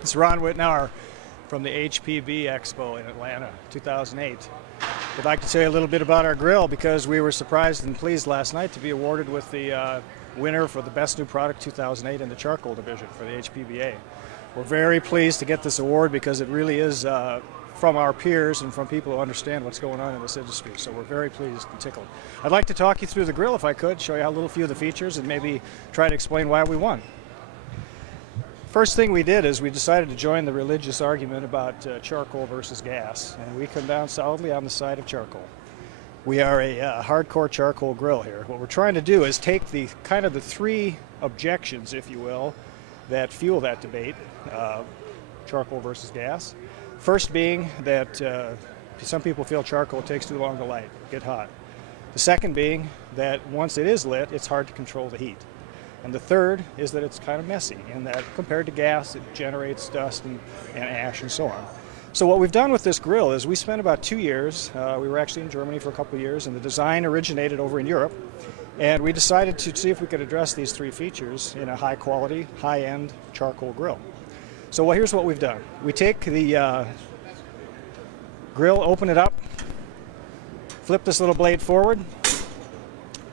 It's Ron Whitnauer from the HPB Expo in Atlanta, 2008. I'd like to tell you a little bit about our grill because we were surprised and pleased last night to be awarded with the winner for the Best New Product 2008 in the Charcoal Division for the HPBA. We're very pleased to get this award because it really is from our peers and from people who understand what's going on in this industry. So we're very pleased and tickled. I'd like to talk you through the grill if I could, show you a little few of the features and maybe try to explain why we won. First thing we did is we decided to join the religious argument about charcoal versus gas, and we come down solidly on the side of charcoal. We are a hardcore charcoal grill here. What we're trying to do is take the kind of the three objections, if you will, that fuel that debate, charcoal versus gas. First being that some people feel charcoal takes too long to light, get hot. The second being that once it is lit, it's hard to control the heat. And the third is that it's kind of messy in that compared to gas, it generates dust and ash and so on. So what we've done with this grill is we spent about 2 years, we were actually in Germany for a couple of years, and the design originated over in Europe. And we decided to see if we could address these three features in a high quality, high-end charcoal grill. So here's what we've done. We take the grill, open it up, flip this little blade forward.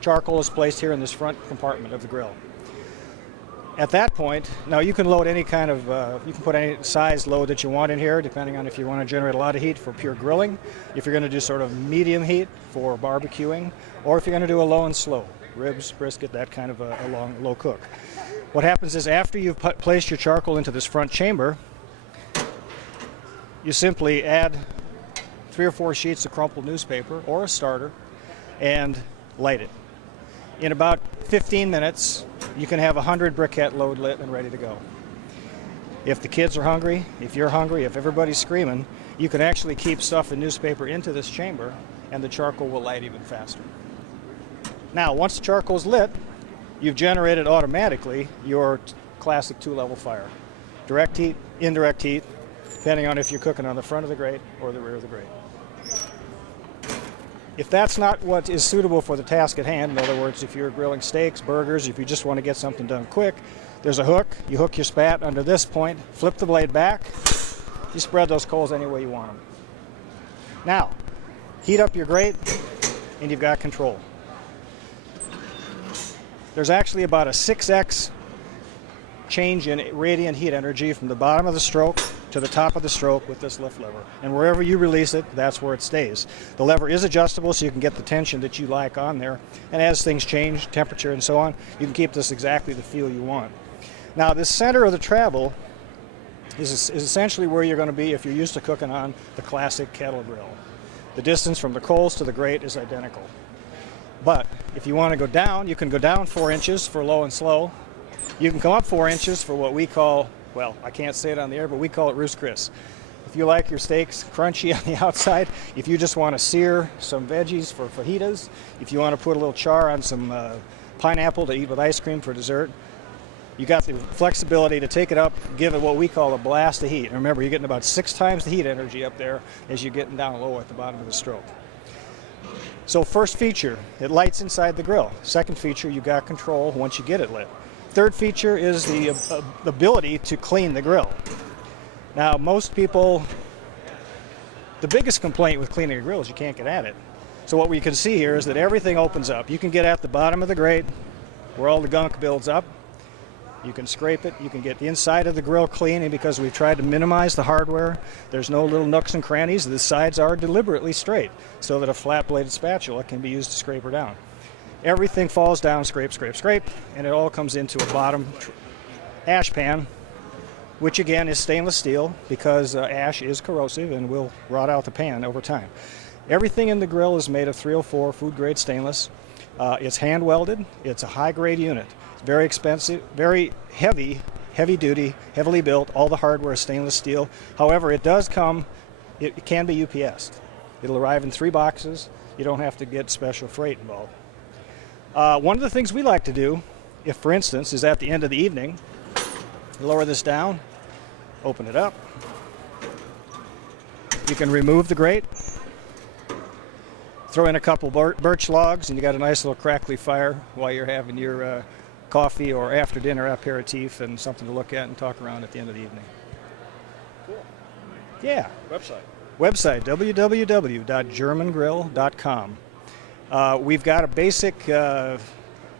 Charcoal is placed here in this front compartment of the grill. At that point, now you can load any kind of, you can put any size load that you want in here, depending on if you want to generate a lot of heat for pure grilling, if you're going to do sort of medium heat for barbecuing, or if you're going to do a low and slow, ribs, brisket, that kind of a long, low cook. What happens is after you've placed your charcoal into this front chamber, you simply add 3 or 4 sheets of crumpled newspaper or a starter and light it. In about 15 minutes, you can have 100 briquette load lit and ready to go. If the kids are hungry, if you're hungry, if everybody's screaming, you can actually keep stuff in newspaper into this chamber and the charcoal will light even faster. Now, once the charcoal's lit, you've generated automatically your classic 2-level fire. Direct heat, indirect heat, depending on if you're cooking on the front of the grate or the rear of the grate. If that's not what is suitable for the task at hand, in other words, if you're grilling steaks, burgers, if you just want to get something done quick, there's a hook. You hook your spat under this point, flip the blade back, you spread those coals any way you want them. Now, heat up your grate, and you've got control. There's actually about a 6x change in radiant heat energy from the bottom of the stroke to the top of the stroke with this lift lever. And wherever you release it, that's where it stays. The lever is adjustable so you can get the tension that you like on there. And as things change, temperature and so on, you can keep this exactly the feel you want. Now, the center of the travel is essentially where you're going to be if you're used to cooking on the classic kettle grill. The distance from the coals to the grate is identical. But if you want to go down, you can go down 4 inches for low and slow. You can come up 4 inches for what we call, well, I can't say it on the air, but we call it Roost Chris. If you like your steaks crunchy on the outside, if you just want to sear some veggies for fajitas, if you want to put a little char on some pineapple to eat with ice cream for dessert, you got the flexibility to take it up, give it what we call a blast of heat. And remember, you're getting about 6 times the heat energy up there as you're getting down low at the bottom of the stroke. So first feature, it lights inside the grill. Second feature, you got control once you get it lit. Third feature is the ability to clean the grill. Now, most people, the biggest complaint with cleaning a grill is you can't get at it. So what we can see here is that everything opens up. You can get at the bottom of the grate where all the gunk builds up. You can scrape it. You can get the inside of the grill clean, and because we've tried to minimize the hardware, there's no little nooks and crannies. The sides are deliberately straight so that a flat-bladed spatula can be used to scrape her down. Everything falls down, scrape, scrape, scrape, and it all comes into a bottom ash pan, which again is stainless steel because ash is corrosive and will rot out the pan over time. Everything in the grill is made of 304 food grade stainless. It's hand welded. It's a high grade unit. It's very expensive, very heavy, heavy duty, heavily built. All the hardware is stainless steel. However, it does come, it can be UPS'd. It'll arrive in 3 boxes. You don't have to get special freight involved. One of the things we like to do, if for instance, is at the end of the evening, lower this down, open it up. You can remove the grate, throw in a couple birch logs, and you got a nice little crackly fire while you're having your coffee or after dinner aperitif and something to look at and talk around at the end of the evening. Cool. Yeah. Website www.germangrill.com. We've got a basic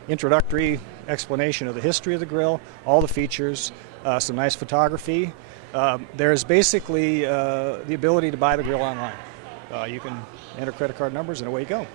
introductory explanation of the history of the grill, all the features, some nice photography. There's basically the ability to buy the grill online. You can enter credit card numbers and away you go.